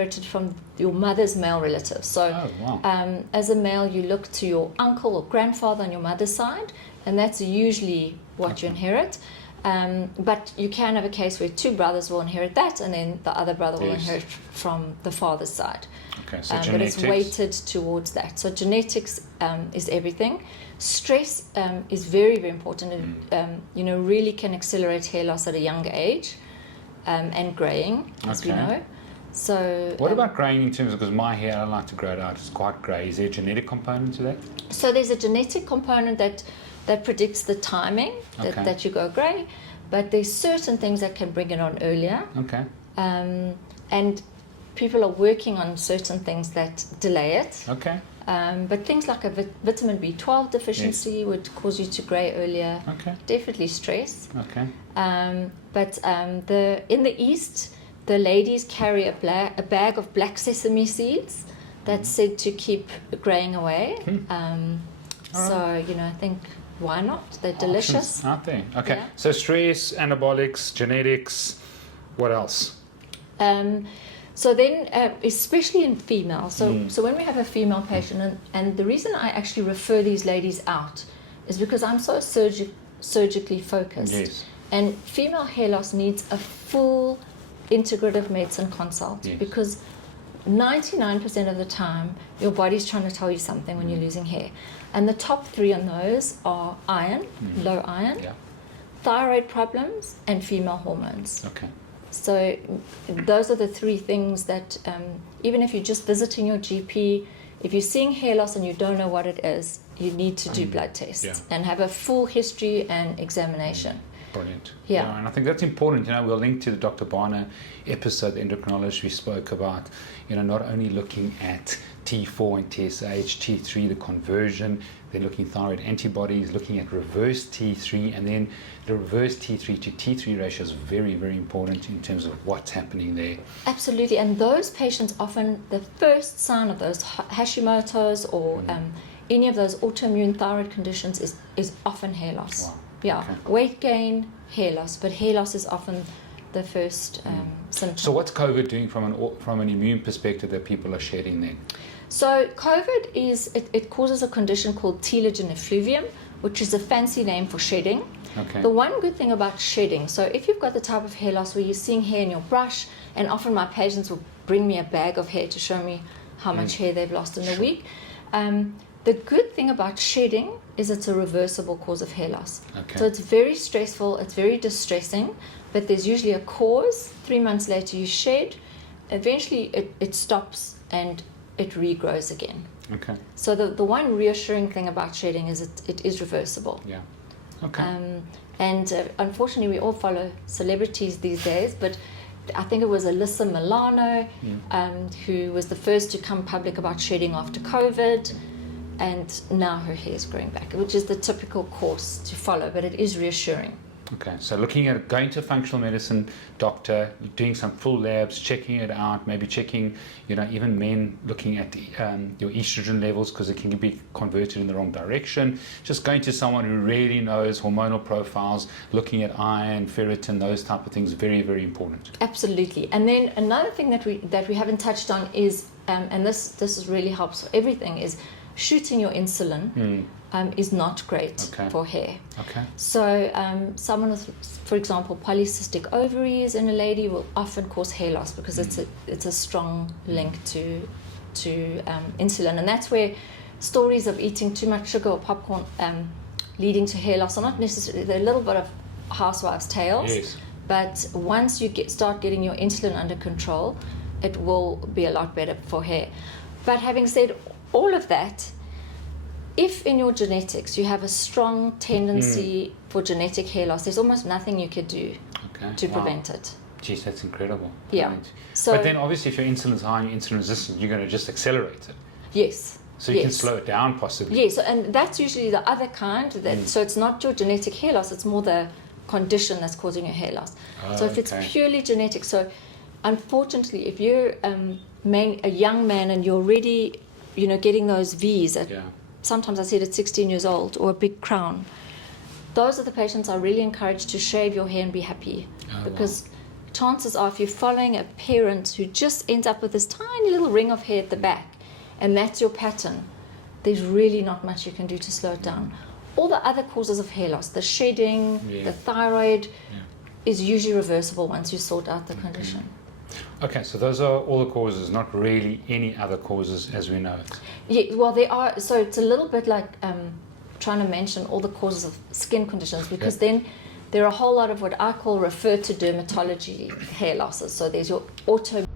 inherited from your mother's male relatives. So as a male, you look to your uncle or grandfather on your mother's side, and that's usually what you inherit. But you can have a case where two brothers will inherit that, and then the other brother will inherit from the father's side. Okay, so but it's weighted towards that. So genetics is everything. Stress is very, very important, and really can accelerate hair loss at a younger age, and graying, as we know. So what about graying in terms of, because my hair, I like to grow it out, it's quite grey. Is there a genetic component to that? So there's a genetic component that predicts the timing that you go grey, but there's certain things that can bring it on earlier. Okay. And people are working on certain things that delay it. Okay. But things like a vitamin B12 deficiency would cause you to grey earlier. Okay. Definitely stress. Okay. But in the East, the ladies carry a bag of black sesame seeds that's said to keep greying away. So, I think, why not? They're delicious. Aren't they? Okay. Yeah. So stress, anabolics, genetics, what else? So then, especially in females, so when we have a female patient, and the reason I actually refer these ladies out is because I'm so surgically focused. Yes. And female hair loss needs a full integrative medicine consult, because 99% of the time your body's trying to tell you something when you're losing hair. And the top three on those are iron, low iron, thyroid problems, and female hormones. Okay. So those are the three things that even if you're just visiting your GP, if you're seeing hair loss and you don't know what it is, you need to do blood tests and have a full history and examination. Brilliant. Yeah. And I think that's important. We'll link to the Dr. Barner episode, the endocrinologist, we spoke about, not only looking at T4 and TSH, T3, the conversion, then looking at thyroid antibodies, looking at reverse T3, and then the reverse T3 to T3 ratio is very, very important in terms of what's happening there. Absolutely. And those patients often, the first sign of those Hashimoto's or any of those autoimmune thyroid conditions is often hair loss. Wow. Yeah, okay. Weight gain, hair loss, but hair loss is often the first symptom. So what's COVID doing from an immune perspective that people are shedding then? So COVID it causes a condition called telogen effluvium, which is a fancy name for shedding. Okay. The one good thing about shedding, so if you've got the type of hair loss where you're seeing hair in your brush, and often my patients will bring me a bag of hair to show me how much hair they've lost in a week. The good thing about shedding is it's a reversible cause of hair loss. Okay. So it's very stressful, it's very distressing, but there's usually a cause. 3 months later you shed, eventually it stops and it regrows again. Okay. So the one reassuring thing about shedding is it is reversible. Yeah. Okay. And unfortunately we all follow celebrities these days, but I think it was Alyssa Milano who was the first to come public about shedding after COVID. And now her hair is growing back, which is the typical course to follow, but it is reassuring. Okay, so looking at going to a functional medicine doctor, doing some full labs, checking it out, maybe checking, even men looking at your estrogen levels because it can be converted in the wrong direction. Just going to someone who really knows hormonal profiles, looking at iron, ferritin, those type of things, very, very important. Absolutely. And then another thing that we haven't touched on is, and this really helps for everything, is shooting your insulin is not great for hair. Okay. So someone with, for example, polycystic ovaries in a lady will often cause hair loss because it's a strong link to insulin, and that's where stories of eating too much sugar or popcorn leading to hair loss are not necessarily, they're a little bit of housewives' tales. Yes. But once you start getting your insulin under control, it will be a lot better for hair. But having said all of that, if in your genetics you have a strong tendency for genetic hair loss, there's almost nothing you could do to prevent it. Geez, that's incredible. Yeah. Right. So, but then obviously if your insulin's high and you're insulin resistant, you're going to just accelerate it. Yes. So you can slow it down possibly. Yes, and that's usually the other kind. So it's not your genetic hair loss, it's more the condition that's causing your hair loss. So if it's purely genetic, so unfortunately if you're a young man and you're already getting those V's at sometimes I said at 16 years old, or a big crown, those are the patients I really encourage to shave your hair and be happy, because chances are, if you're following a parent who just ends up with this tiny little ring of hair at the back, and that's your pattern, there's really not much you can do to slow it down. All the other causes of hair loss, the shedding, the thyroid, is usually reversible once you sort out the condition. Okay, so those are all the causes, not really any other causes as we know it. Yeah, well, there are. So it's a little bit like trying to mention all the causes of skin conditions, because then there are a whole lot of what I call referred to dermatology hair losses. So there's your autoimmune